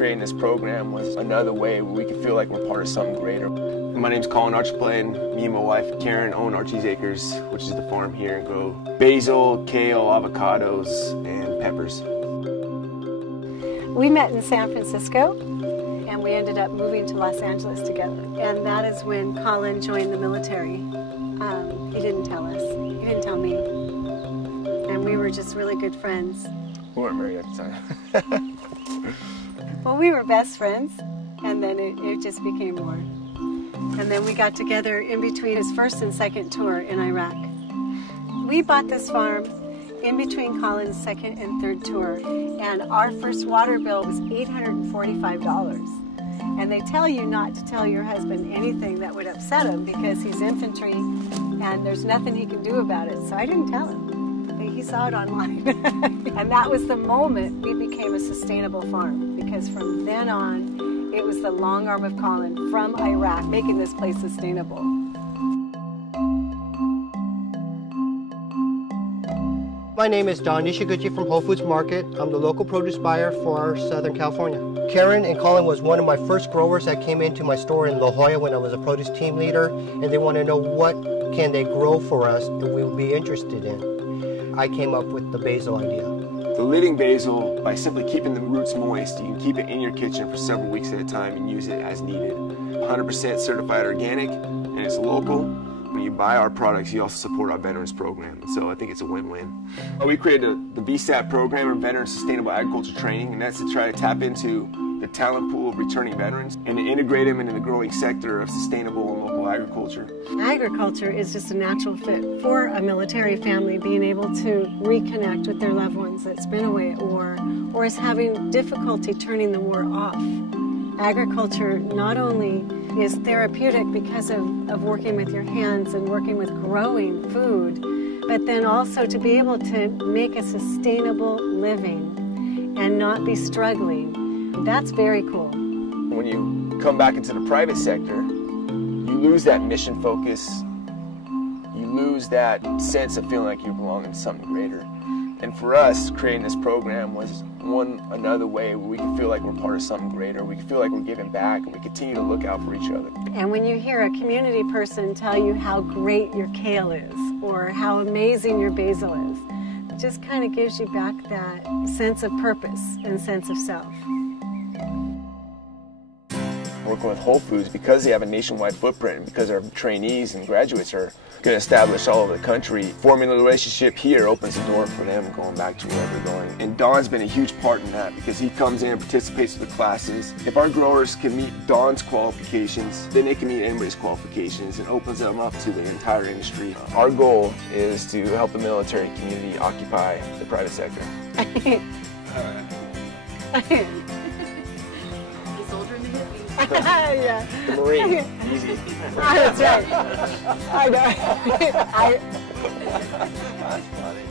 creating this program was another way where we could feel like we're part of something greater. My name's Colin Archipelay, and me and my wife Karen own archi'sacres, which is the farm here, and grow basil, kale, avocados, and peppers. We met in San Francisco, and we ended up moving to Los Angeles together. And that is when Colin joined the military. He didn't tell us. He didn't tell me. And we were just really good friends. We weren't married at the time. Well, we were best friends, and then it just became more. And then we got together in between his first and second tour in Iraq. We bought this farm in between Colin's second and third tour, and our first water bill was $845. And they tell you not to tell your husband anything that would upset him because he's infantry and there's nothing he can do about it. So I didn't tell him. He saw it online. And that was the moment we became a sustainable farm, because from then on, it was the long arm of Colin from Iraq making this place sustainable. My name is Don Nishiguchi from WholeFoodsMarket. I'm the local produce buyer for Southern California. Karen and Colin was one of my first growers that came into my store in La Jolla when I was a produce team leader, and they want to know what can they grow for us and we would be interested in. I came up with the basil idea. The living basil, by simply keeping the roots moist, you can keep it in your kitchen for several weeks at a time and use it as needed. 100% certified organic, and it's local. When you buy our products, you also support our veterans program, so I think it's a win-win. We created the VSAT program, or Veteran Sustainable Agriculture Training, and that's to try to tap into the talent pool of returning veterans and to integrate them into the growing sector of sustainable and local agriculture. Agriculture is just a natural fit for a military family being able to reconnect with their loved ones that's been away at war or is having difficulty turning the war off. Agriculture not only is therapeutic because of working with your hands and working with growing food, but then also to be able to make a sustainable living and not be struggling. That's very cool. When you come back into the private sector, you lose that mission focus. You lose that sense of feeling like you belong in something greater. And for us, creating this program was another way where we can feel like we're part of something greater. We can feel like we're giving back, and we continue to look out for each other. And when you hear a community person tell you how great your kale is or how amazing your basil is, it just kind of gives you back that sense of purpose and sense of self. Working with Whole Foods, because they have a nationwide footprint and because our trainees and graduates are going to establish all over the country, forming a relationship here opens the door for them going back to where they're going. And Don's been a huge part in that because he comes in and participates with the classes. If our growers can meet Don's qualifications, then they can meet anybody's qualifications and opens them up to the entire industry. Our goal is to help the military community occupy the private sector. Yeah. The Marine. Easy. That's right. I know. That's funny.